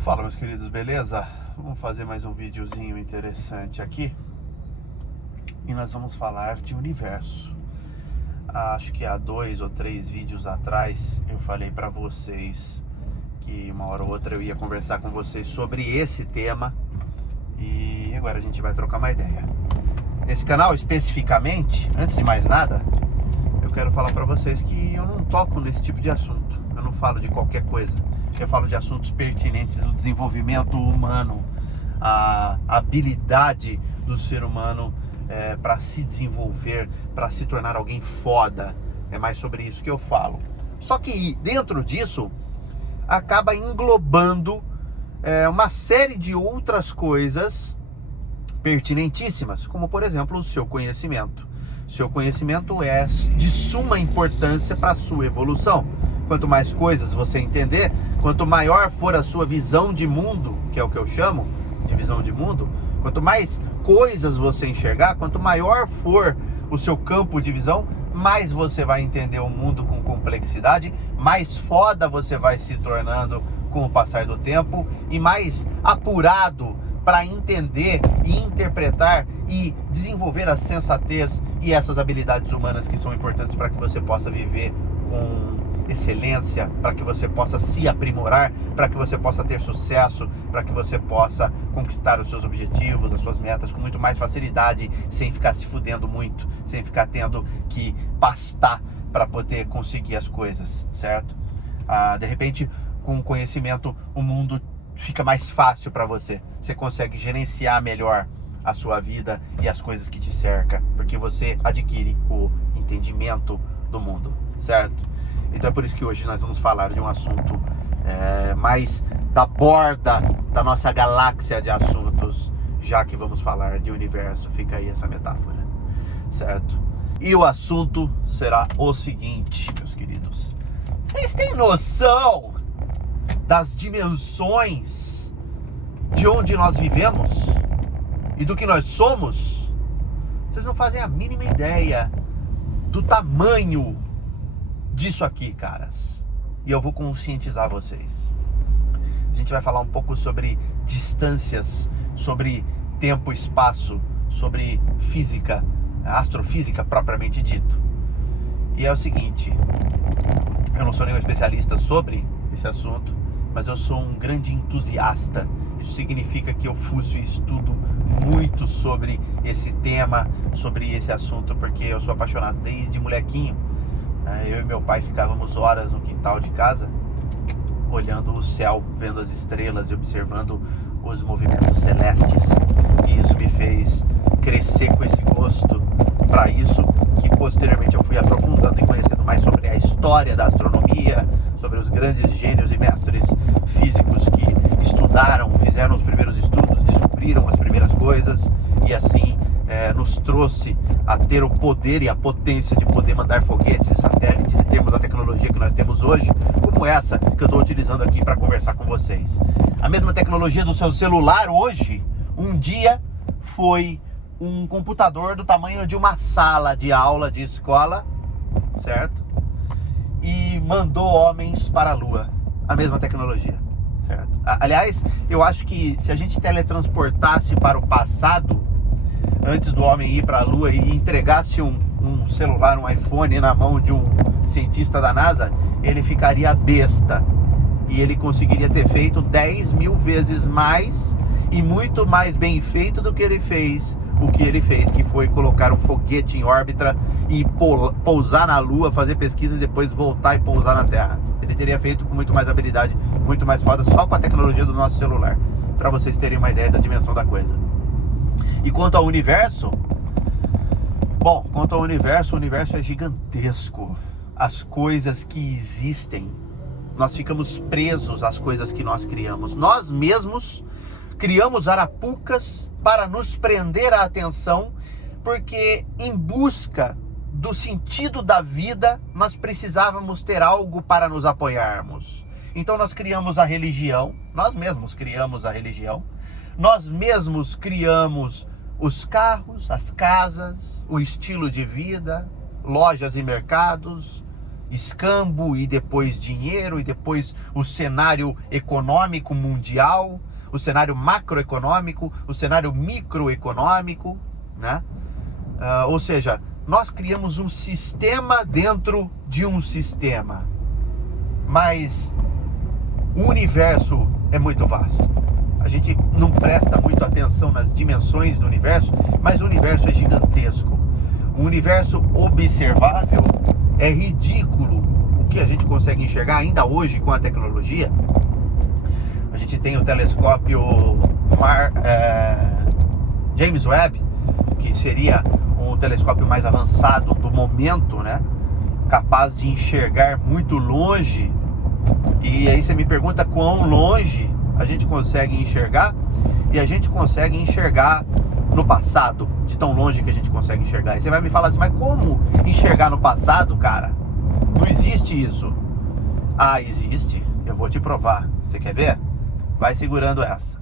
Fala, meus queridos, beleza? Vamos fazer mais um videozinho interessante aqui. E nós vamos falar de universo. Acho que há 2 ou 3 vídeos atrás eu falei pra vocês que uma hora ou outra eu ia conversar com vocês sobre esse tema. E agora a gente vai trocar uma ideia. Nesse canal especificamente, antes de mais nada, eu quero falar pra vocês que eu não toco nesse tipo de assunto. Eu não falo de qualquer coisa. Eu falo de assuntos pertinentes ao desenvolvimento humano, a habilidade do ser humano para se desenvolver, para se tornar alguém foda. É mais sobre isso que eu falo. Só que dentro disso, acaba englobando uma série de outras coisas pertinentíssimas, como por exemplo o seu conhecimento. Seu conhecimento é de suma importância para a sua evolução. Quanto mais coisas você entender, quanto maior for a sua visão de mundo, que é o que eu chamo de visão de mundo, quanto mais coisas você enxergar, quanto maior for o seu campo de visão, mais você vai entender o mundo com complexidade, mais foda você vai se tornando com o passar do tempo e mais apurado para entender e interpretar e desenvolver a sensatez e essas habilidades humanas que são importantes para que você possa viver com excelência, para que você possa se aprimorar, para que você possa ter sucesso, para que você possa conquistar os seus objetivos, as suas metas com muito mais facilidade, sem ficar se fudendo muito, sem ficar tendo que pastar para poder conseguir as coisas, certo? De repente, com conhecimento, o mundo fica mais fácil para você. Você consegue gerenciar melhor a sua vida e as coisas que te cercam, porque você adquire o entendimento do mundo, certo? Então é por isso que hoje nós vamos falar de um assunto mais da borda da nossa galáxia de assuntos, já que vamos falar de universo. Fica aí essa metáfora, certo? E o assunto será o seguinte, meus queridos. Vocês têm noção das dimensões de onde nós vivemos e do que nós somos? Vocês não fazem a mínima ideia do tamanho disso aqui, caras. E eu vou conscientizar vocês. A gente vai falar um pouco sobre distâncias, sobre tempo e espaço, sobre física, astrofísica propriamente dito. E é o seguinte, eu não sou nenhum especialista sobre esse assunto, mas eu sou um grande entusiasta. Isso significa que eu fuço e estudo muito sobre esse tema, sobre esse assunto, porque eu sou apaixonado desde molequinho. Eu e meu pai ficávamos horas no quintal de casa, olhando o céu, vendo as estrelas e observando os movimentos celestes. E isso me fez crescer com esse gosto para isso, que posteriormente eu fui aprofundando e conhecendo mais sobre a história da astronomia, sobre os grandes gênios e mestres físicos que estudaram, fizeram os primeiros estudos, descobriram as primeiras coisas e assim nos trouxe a ter o poder e a potência de poder mandar foguetes e satélites e termos a tecnologia que nós temos hoje, como essa que eu estou utilizando aqui para conversar com vocês. A mesma tecnologia do seu celular hoje, um dia foi um computador do tamanho de uma sala de aula de escola, certo? E mandou homens para a Lua. A mesma tecnologia, certo? Aliás, eu acho que se a gente teletransportasse para o passado, antes do homem ir para a Lua, e entregasse um celular, um iPhone na mão de um cientista da NASA, ele ficaria besta. E ele conseguiria ter feito 10.000 vezes mais e muito mais bem feito do que ele fez. O que ele fez, que foi colocar um foguete em órbita e pousar na Lua, fazer pesquisas e depois voltar e pousar na Terra. Ele teria feito com muito mais habilidade, muito mais foda, só com a tecnologia do nosso celular, para vocês terem uma ideia da dimensão da coisa. E quanto ao universo, bom, o universo é gigantesco. As coisas que existem, nós ficamos presos às coisas que nós criamos. Nós mesmos criamos arapucas para nos prender a atenção, porque em busca do sentido da vida, nós precisávamos ter algo para nos apoiarmos. Então nós criamos a religião, nós mesmos criamos a religião, nós mesmos criamos os carros, as casas, o estilo de vida, lojas e mercados, escambo, e depois dinheiro, e depois o cenário econômico mundial, o cenário macroeconômico, o cenário microeconômico, né? Ou seja, nós criamos um sistema dentro de um sistema, mas o universo é muito vasto. A gente não presta muito atenção nas dimensões do universo, mas o universo é gigantesco. O universo observável é ridículo o que a gente consegue enxergar ainda hoje com a tecnologia. A gente tem o telescópio James Webb, que seria um telescópio mais avançado do momento, né? Capaz de enxergar muito longe. E aí você me pergunta quão longe a gente consegue enxergar, e a gente consegue enxergar no passado, de tão longe que a gente consegue enxergar. E você vai me falar assim, mas como enxergar no passado, cara? Não existe isso. Ah, existe. Eu vou te provar. Você quer ver? Vai segurando essa.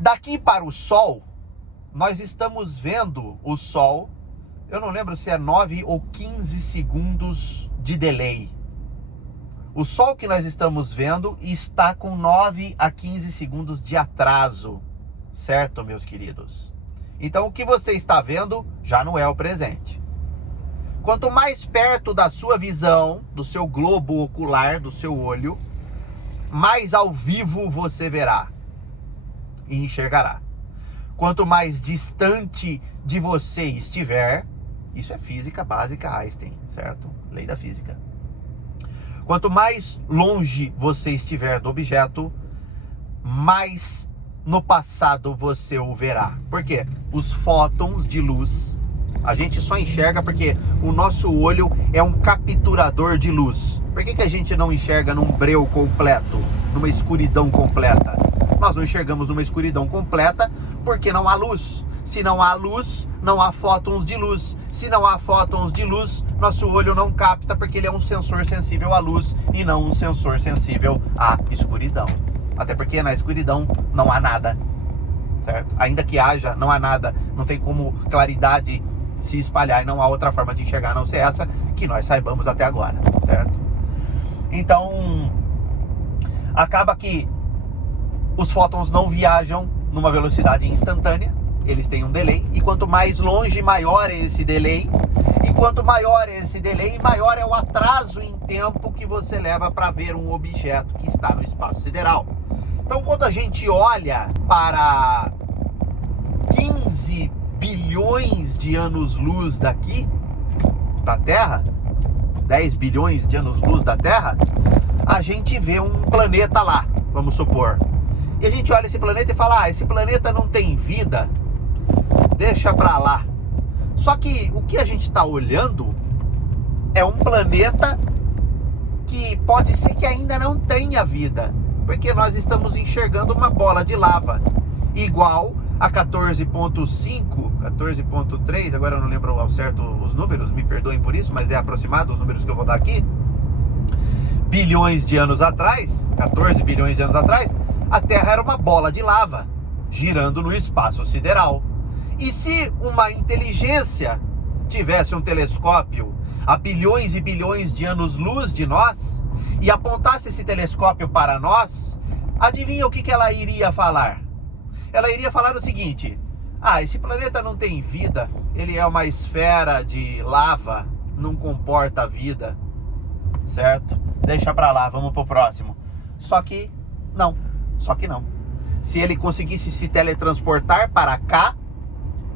Daqui para o Sol, nós estamos vendo o Sol, eu não lembro se é 9 ou 15 segundos de delay. O Sol que nós estamos vendo está com 9 a 15 segundos de atraso, certo, meus queridos? Então o que você está vendo já não é o presente. Quanto mais perto da sua visão, do seu globo ocular, do seu olho, mais ao vivo você verá e enxergará. Quanto mais distante de você estiver, isso é física básica Einstein, certo? Lei da física. Quanto mais longe você estiver do objeto, mais no passado você o verá. Por quê? Os fótons de luz, a gente só enxerga porque o nosso olho é um capturador de luz. Por que a gente não enxerga num breu completo, numa escuridão completa? Nós não enxergamos numa escuridão completa porque não há luz. Se não há luz, não há fótons de luz. Se não há fótons de luz, nosso olho não capta porque ele é um sensor sensível à luz e não um sensor sensível à escuridão. Até porque na escuridão não há nada, certo? Ainda que haja, não há nada. Não tem como claridade se espalhar e não há outra forma de enxergar a não ser essa que nós saibamos até agora, certo? Então, acaba que os fótons não viajam numa velocidade instantânea. Eles têm um delay, e quanto mais longe, maior é esse delay, e quanto maior é esse delay, maior é o atraso em tempo que você leva para ver um objeto que está no espaço sideral. Então, quando a gente olha para 15 bilhões de anos-luz daqui, da Terra, 10 bilhões de anos-luz da Terra, a gente vê um planeta lá, vamos supor. E a gente olha esse planeta e fala, esse planeta não tem vida, deixa pra lá. Só que o que a gente está olhando é um planeta que pode ser que ainda não tenha vida, porque nós estamos enxergando uma bola de lava, igual a 14.5, 14.3, agora eu não lembro ao certo os números, me perdoem por isso, mas é aproximado os números que eu vou dar aqui, bilhões de anos atrás, 14 bilhões de anos atrás, a Terra era uma bola de lava, girando no espaço sideral. E se uma inteligência tivesse um telescópio a bilhões e bilhões de anos-luz de nós, e apontasse esse telescópio para nós, adivinha o que ela iria falar? Ela iria falar o seguinte, esse planeta não tem vida, ele é uma esfera de lava, não comporta vida, certo? Deixa pra lá, vamos pro próximo. Só que não. Se ele conseguisse se teletransportar para cá,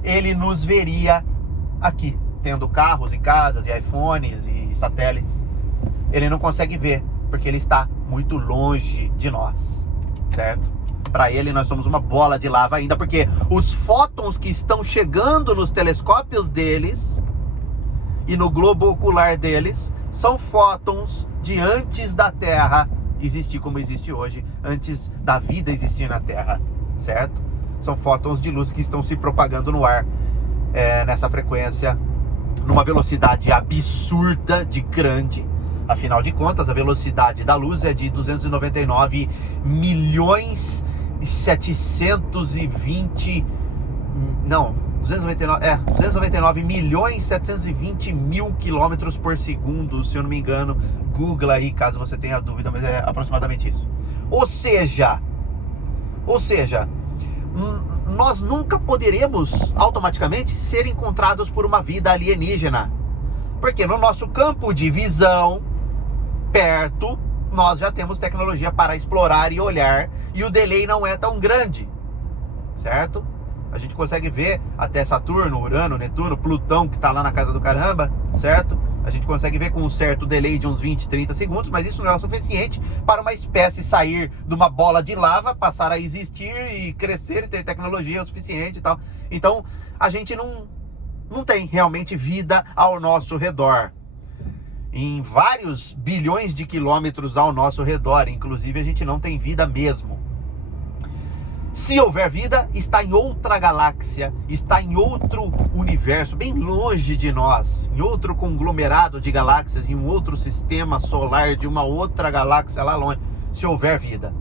ele nos veria aqui, tendo carros e casas e iPhones e satélites. Ele não consegue ver, porque ele está muito longe de nós, certo? Para ele nós somos uma bola de lava ainda, porque os fótons que estão chegando nos telescópios deles e no globo ocular deles são fótons de antes da Terra existir como existe hoje, antes da vida existir na Terra, certo? São fótons de luz que estão se propagando no ar nessa frequência, numa velocidade absurda de grande. Afinal de contas, a velocidade da luz é de 299 milhões e 720... Não, 299 milhões 720 mil quilômetros por segundo, se eu não me engano. Google aí, caso você tenha dúvida, mas é aproximadamente isso. Ou seja, nós nunca poderemos automaticamente ser encontrados por uma vida alienígena, porque no nosso campo de visão, perto, nós já temos tecnologia para explorar e olhar, e o delay não é tão grande, certo? A gente consegue ver até Saturno, Urano, Netuno, Plutão, que está lá na casa do caramba, certo? A gente consegue ver com um certo delay de uns 20, 30 segundos, mas isso não é o suficiente para uma espécie sair de uma bola de lava, passar a existir e crescer e ter tecnologia o suficiente e tal. Então, a gente não tem realmente vida ao nosso redor. Em vários bilhões de quilômetros ao nosso redor, inclusive, a gente não tem vida mesmo. Se houver vida, está em outra galáxia, está em outro universo, bem longe de nós, em outro conglomerado de galáxias, em um outro sistema solar de uma outra galáxia lá longe, se houver vida.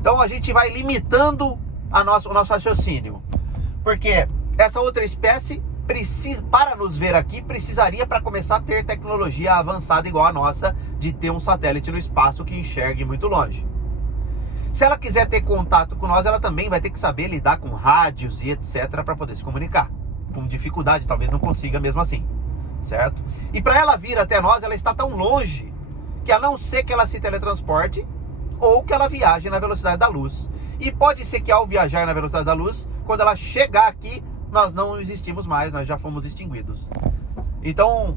Então a gente vai limitando o nosso raciocínio, porque essa outra espécie para nos ver aqui, precisaria para começar a ter tecnologia avançada igual a nossa, de ter um satélite no espaço que enxergue muito longe. Se ela quiser ter contato com nós, ela também vai ter que saber lidar com rádios e etc. para poder se comunicar. Com dificuldade, talvez não consiga mesmo assim, certo? E para ela vir até nós, ela está tão longe que a não ser que ela se teletransporte ou que ela viaje na velocidade da luz. E pode ser que ao viajar na velocidade da luz, quando ela chegar aqui, nós não existimos mais, nós já fomos extinguidos. Então,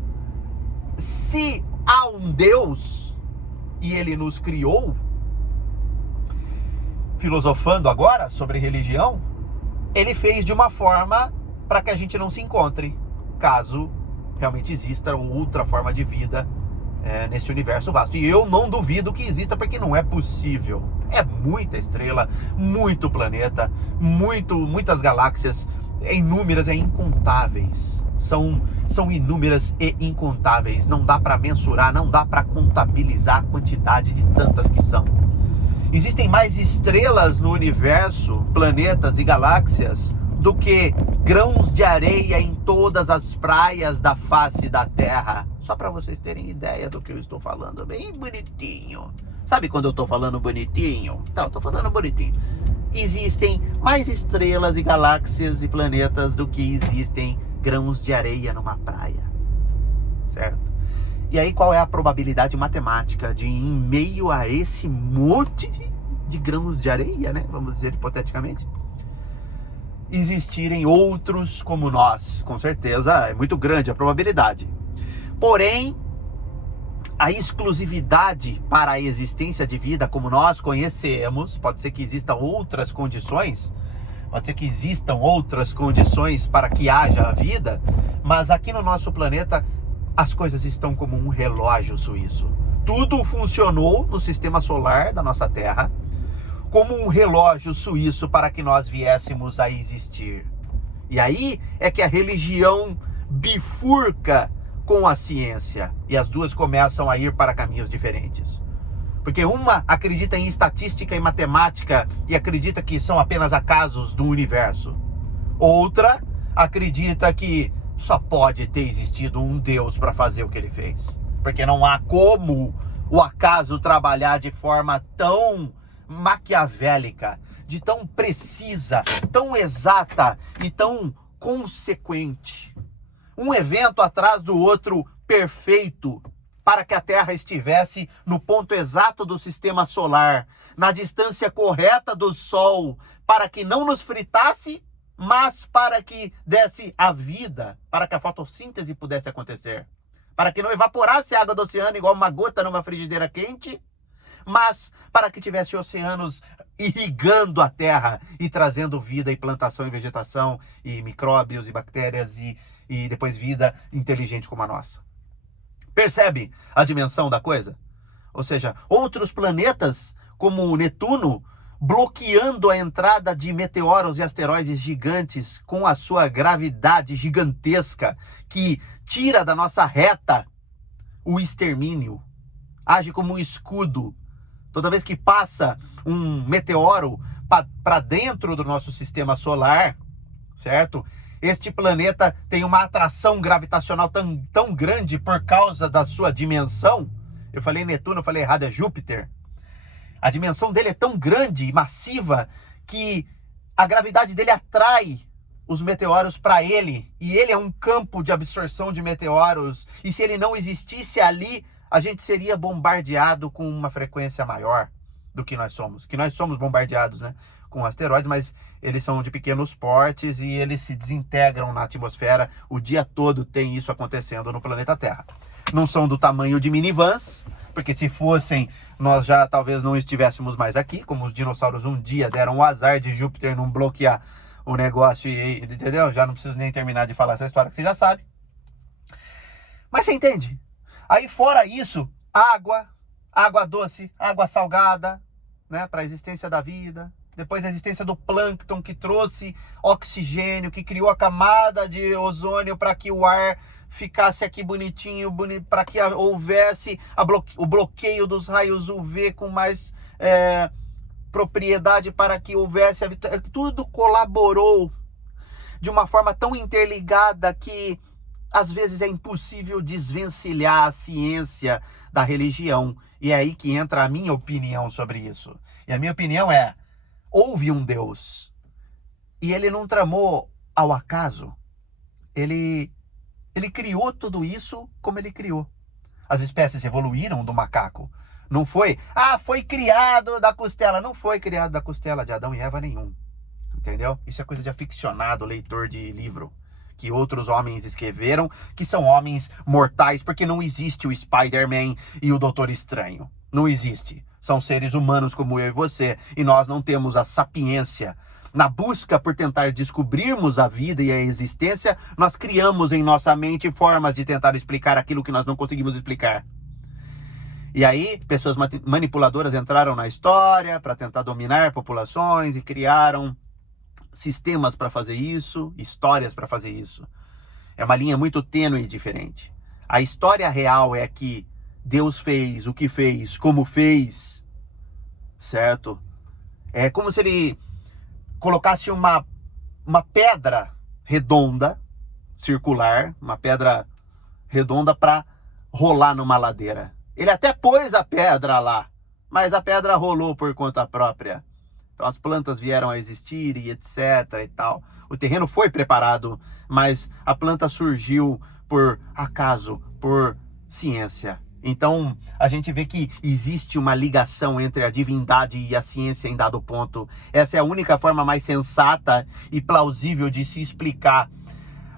se há um Deus e Ele nos criou, filosofando agora sobre religião, Ele fez de uma forma para que a gente não se encontre, caso realmente exista outra forma de vida nesse universo vasto. E eu não duvido que exista, porque não é possível. É muita estrela, muito planeta, muitas galáxias, inúmeras, incontáveis. São inúmeras e incontáveis. Não dá para mensurar, não dá para contabilizar a quantidade de tantas que são. Existem mais estrelas no universo, planetas e galáxias, do que grãos de areia em todas as praias da face da Terra. Só para vocês terem ideia do que eu estou falando, bem bonitinho. Sabe quando eu estou falando bonitinho? Então, eu estou falando bonitinho. Existem mais estrelas e galáxias e planetas do que existem grãos de areia numa praia, certo? E aí qual é a probabilidade matemática de, em meio a esse monte de grãos de areia, né, vamos dizer hipoteticamente, existirem outros como nós? Com certeza é muito grande a probabilidade. Porém, a exclusividade para a existência de vida como nós conhecemos, pode ser que existam outras condições, pode ser que existam outras condições para que haja vida, mas aqui no nosso planeta as coisas estão como um relógio suíço. Tudo funcionou no sistema solar da nossa Terra como um relógio suíço para que nós viéssemos a existir. E aí é que a religião bifurca com a ciência e as duas começam a ir para caminhos diferentes. Porque uma acredita em estatística e matemática e acredita que são apenas acasos do universo. Outra acredita que só pode ter existido um Deus para fazer o que ele fez. Porque não há como o acaso trabalhar de forma tão maquiavélica, de tão precisa, tão exata e tão consequente. Um evento atrás do outro perfeito, para que a Terra estivesse no ponto exato do sistema solar, na distância correta do Sol, para que não nos fritasse, mas para que desse a vida, para que a fotossíntese pudesse acontecer, para que não evaporasse a água do oceano igual uma gota numa frigideira quente, mas para que tivesse oceanos irrigando a Terra e trazendo vida e plantação e vegetação e micróbios e bactérias e depois vida inteligente como a nossa. Percebe a dimensão da coisa? Ou seja, outros planetas como Netuno bloqueando a entrada de meteoros e asteroides gigantes com a sua gravidade gigantesca que tira da nossa reta o extermínio, age como um escudo. Toda vez que passa um meteoro para dentro do nosso sistema solar, certo? este planeta tem uma atração gravitacional tão grande por causa da sua dimensão. Eu falei Netuno, eu falei errado, é Júpiter. A dimensão dele é tão grande e massiva que a gravidade dele atrai os meteoros para ele. E ele é um campo de absorção de meteoros. E se ele não existisse ali, a gente seria bombardeado com uma frequência maior do que nós somos. Que nós somos bombardeados, né, com asteroides, mas eles são de pequenos portes e eles se desintegram na atmosfera. O dia todo tem isso acontecendo no planeta Terra. Não são do tamanho de minivans, porque se fossem, nós já talvez não estivéssemos mais aqui, como os dinossauros um dia deram o azar de Júpiter não bloquear o negócio, entendeu? Já não preciso nem terminar de falar essa história que você já sabe. Mas você entende? Aí fora isso, água doce, água salgada, né, para a existência da vida. Depois a existência do plâncton, que trouxe oxigênio, que criou a camada de ozônio para que o ar ficasse aqui bonitinho, para que houvesse o bloqueio dos raios UV com mais propriedade, para que houvesse a vitória. Tudo colaborou de uma forma tão interligada que às vezes é impossível desvencilhar a ciência da religião. E é aí que entra a minha opinião sobre isso. E a minha opinião é: houve um Deus e ele não tramou ao acaso. Ele criou tudo isso como ele criou. As espécies evoluíram do macaco. Não foi, foi criado da costela. Não foi criado da costela de Adão e Eva nenhum. Entendeu? Isso é coisa de aficionado, leitor de livro, que outros homens escreveram, que são homens mortais, porque não existe o Spider-Man e o Doutor Estranho. Não existe. São seres humanos como eu e você, e nós não temos a sapiência. Na busca por tentar descobrirmos a vida e a existência, nós criamos em nossa mente formas de tentar explicar aquilo que nós não conseguimos explicar. E aí, pessoas manipuladoras entraram na história para tentar dominar populações e criaram sistemas para fazer isso, histórias para fazer isso. É uma linha muito tênue e diferente. A história real é que Deus fez o que fez, como fez, certo? É como se ele colocasse uma pedra redonda, circular, uma pedra redonda para rolar numa ladeira. Ele até pôs a pedra lá, mas a pedra rolou por conta própria. Então as plantas vieram a existir e etc e tal. O terreno foi preparado, mas a planta surgiu por acaso, por ciência. Então a gente vê que existe uma ligação entre a divindade e a ciência em dado ponto. Essa é a única forma mais sensata e plausível de se explicar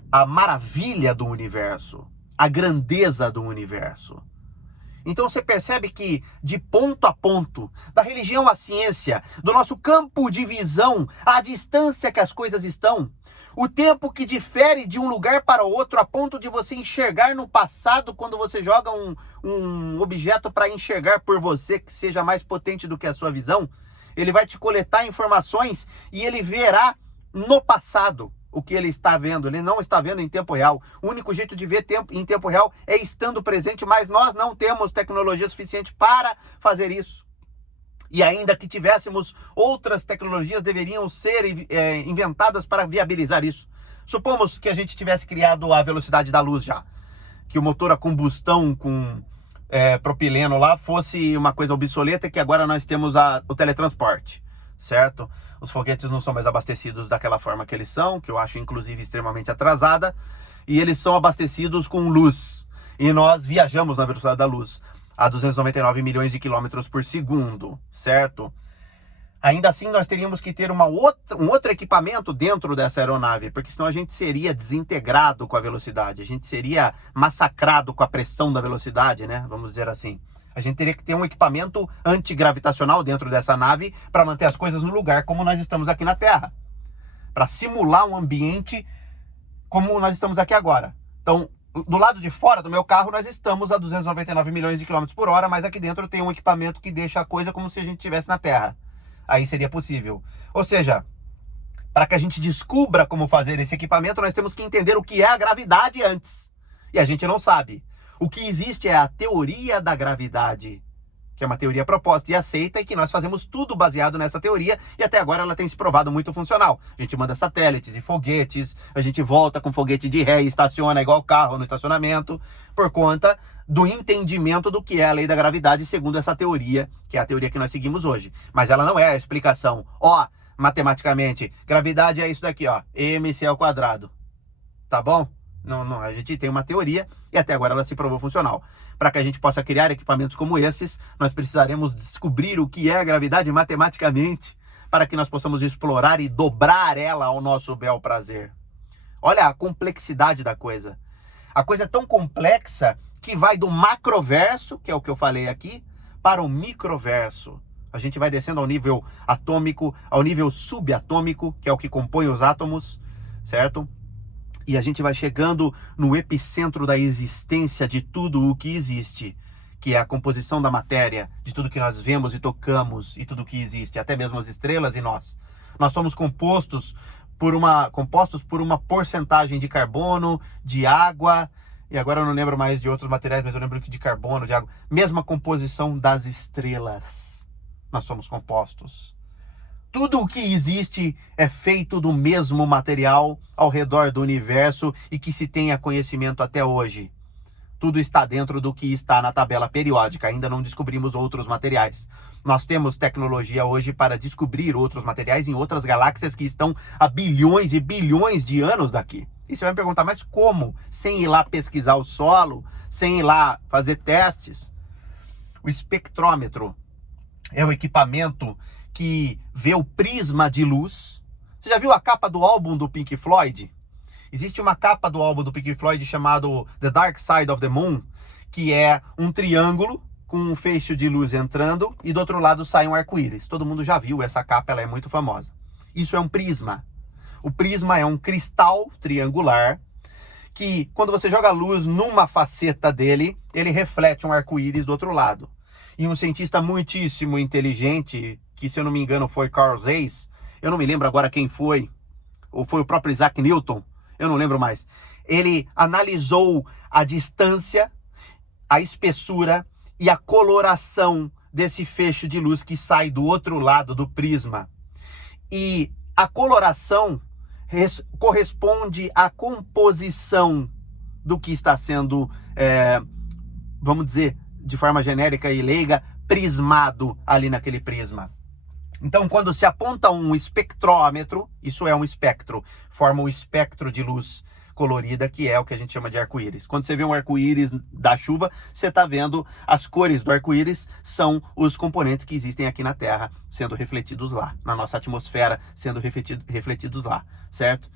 a maravilha do universo, a grandeza do universo. Então você percebe que de ponto a ponto, da religião à ciência, do nosso campo de visão, à distância que as coisas estão, o tempo que difere de um lugar para o outro a ponto de você enxergar no passado quando você joga um objeto para enxergar por você que seja mais potente do que a sua visão, ele vai te coletar informações e ele verá no passado o que ele está vendo. Ele não está vendo em tempo real. O único jeito de ver em tempo real é estando presente, mas nós não temos tecnologia suficiente para fazer isso. E ainda que tivéssemos, outras tecnologias deveriam ser inventadas para viabilizar isso. Supomos que a gente tivesse criado a velocidade da luz já. Que o motor a combustão com propileno lá fosse uma coisa obsoleta e que agora nós temos o teletransporte, certo? Os foguetes não são mais abastecidos daquela forma que eles são, que eu acho inclusive extremamente atrasada, e eles são abastecidos com luz. E nós viajamos na velocidade da luz a 299 milhões de quilômetros por segundo, certo? Ainda assim, nós teríamos que ter um outro equipamento dentro dessa aeronave, porque senão a gente seria desintegrado com a velocidade, a gente seria massacrado com a pressão da velocidade, né? Vamos dizer assim. A gente teria que ter um equipamento antigravitacional dentro dessa nave para manter as coisas no lugar como nós estamos aqui na Terra. Para simular um ambiente como nós estamos aqui agora. Então, do lado de fora do meu carro, nós estamos a 299 milhões de quilômetros por hora, mas aqui dentro tem um equipamento que deixa a coisa como se a gente estivesse na Terra. Aí seria possível. Ou seja, para que a gente descubra como fazer esse equipamento, nós temos que entender o que é a gravidade antes. E a gente não sabe. O que existe é a teoria da gravidade, que é uma teoria proposta e aceita e que nós fazemos tudo baseado nessa teoria e até agora ela tem se provado muito funcional. A gente manda satélites e foguetes, a gente volta com foguete de ré e estaciona igual carro no estacionamento por conta do entendimento do que é a lei da gravidade segundo essa teoria, que é a teoria que nós seguimos hoje. Mas ela não é a explicação. Matematicamente, gravidade é isso daqui, mc². Tá bom? Não, a gente tem uma teoria e até agora ela se provou funcional. Para que a gente possa criar equipamentos como esses, nós precisaremos descobrir o que é a gravidade matematicamente, para que nós possamos explorar e dobrar ela ao nosso bel prazer. Olha a complexidade da coisa. A coisa é tão complexa que vai do macroverso, que é o que eu falei aqui, para o microverso. A gente vai descendo ao nível atômico, ao nível subatômico, que é o que compõe os átomos, certo? E a gente vai chegando no epicentro da existência de tudo o que existe, que é a composição da matéria, de tudo que nós vemos e tocamos, e tudo que existe, até mesmo as estrelas e nós. Nós somos compostos por uma porcentagem de carbono, de água, e agora eu não lembro mais de outros materiais, mas eu lembro que de carbono, de água. Mesma composição das estrelas. Nós somos compostos. Tudo o que existe é feito do mesmo material ao redor do universo e que se tenha conhecimento até hoje. Tudo está dentro do que está na tabela periódica, ainda não descobrimos outros materiais. Nós temos tecnologia hoje para descobrir outros materiais em outras galáxias que estão a bilhões e bilhões de anos daqui. E você vai me perguntar, mas como? Sem ir lá pesquisar o solo, sem ir lá fazer testes? O espectrômetro é o equipamento que vê o prisma de luz. Você já viu a capa do álbum do Pink Floyd? Existe uma capa do álbum do Pink Floyd chamado The Dark Side of the Moon, que é um triângulo com um feixe de luz entrando e do outro lado sai um arco-íris. Todo mundo já viu essa capa, ela é muito famosa. Isso é um prisma. O prisma é um cristal triangular que, quando você joga luz numa faceta dele, ele reflete um arco-íris do outro lado. E um cientista muitíssimo inteligente, que se eu não me engano foi Carl Zeiss, eu não me lembro agora quem foi, ou foi o próprio Isaac Newton, eu não lembro mais. Ele analisou a distância, a espessura e a coloração desse feixe de luz que sai do outro lado do prisma. E a coloração corresponde à composição do que está sendo, vamos dizer, de forma genérica e leiga, prismado ali naquele prisma. Então, quando se aponta um espectrômetro, isso é um espectro, forma um espectro de luz colorida, que é o que a gente chama de arco-íris. Quando você vê um arco-íris da chuva, você está vendo as cores do arco-íris, são os componentes que existem aqui na Terra, sendo refletidos lá, na nossa atmosfera, sendo refletidos lá, certo?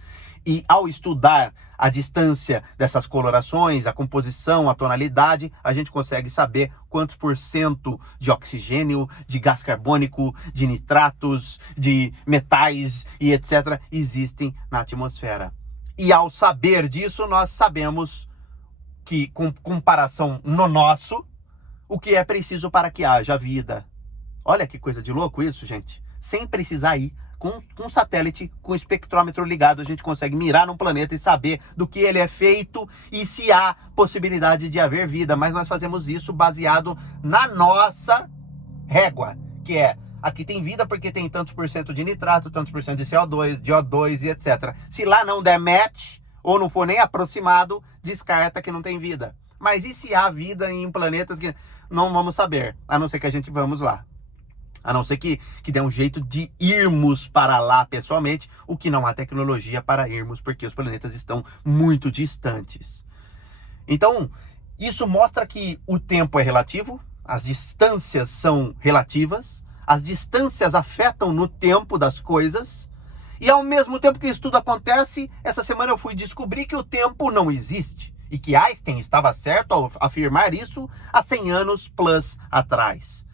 E ao estudar a distância dessas colorações, a composição, a tonalidade, a gente consegue saber quantos % de oxigênio, de gás carbônico, de nitratos, de metais e etc. existem na atmosfera. E ao saber disso, nós sabemos que, com comparação no nosso, o que é preciso para que haja vida. Olha que coisa de louco isso, gente. Sem precisar ir. Com um satélite, com o espectrômetro ligado, a gente consegue mirar num planeta e saber do que ele é feito e se há possibilidade de haver vida. Mas nós fazemos isso baseado na nossa régua, que é, aqui tem vida porque tem tantos % de nitrato, tantos % de CO2, de O2 e etc. Se lá não der match, ou não for nem aproximado, descarta que não tem vida. Mas e se há vida em planetas que não vamos saber, a não ser que a gente vamos lá. A não ser que dê um jeito de irmos para lá pessoalmente, o que não há tecnologia para irmos, porque os planetas estão muito distantes. Então, isso mostra que o tempo é relativo, as distâncias são relativas, as distâncias afetam no tempo das coisas, e ao mesmo tempo que isso tudo acontece, essa semana eu fui descobrir que o tempo não existe, e que Einstein estava certo ao afirmar isso há 100 anos plus atrás.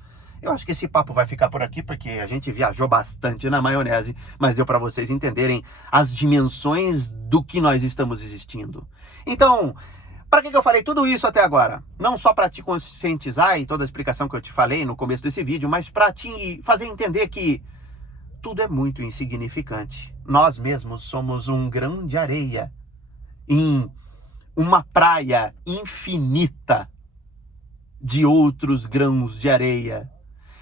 Eu acho que esse papo vai ficar por aqui, porque a gente viajou bastante na maionese, mas deu para vocês entenderem as dimensões do que nós estamos existindo. Então, para que eu falei tudo isso até agora? Não só para te conscientizar e toda a explicação que eu te falei no começo desse vídeo, mas para te fazer entender que tudo é muito insignificante. Nós mesmos somos um grão de areia em uma praia infinita de outros grãos de areia.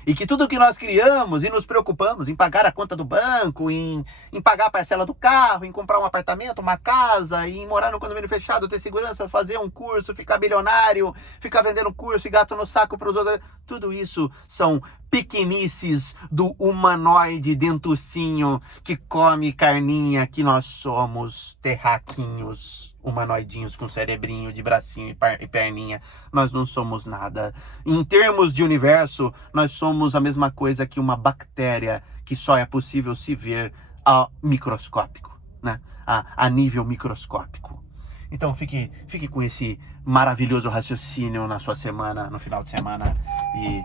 E que tudo que nós criamos e nos preocupamos em pagar a conta do banco, em pagar a parcela do carro, em comprar um apartamento, uma casa, em morar no condomínio fechado, ter segurança, fazer um curso, ficar bilionário, ficar vendendo curso e gato no saco para os outros. Tudo isso são pequenices do humanoide dentucinho que come carninha, que nós somos terraquinhos humanoidinhos com cerebrinho de bracinho e perninha. Nós não somos nada. Em termos de universo, nós somos a mesma coisa que uma bactéria que só é possível se ver a microscópico, né? A nível microscópico. Então fique com esse maravilhoso raciocínio na sua semana, no final de semana, e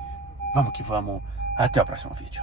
vamos que vamos. Até o próximo vídeo.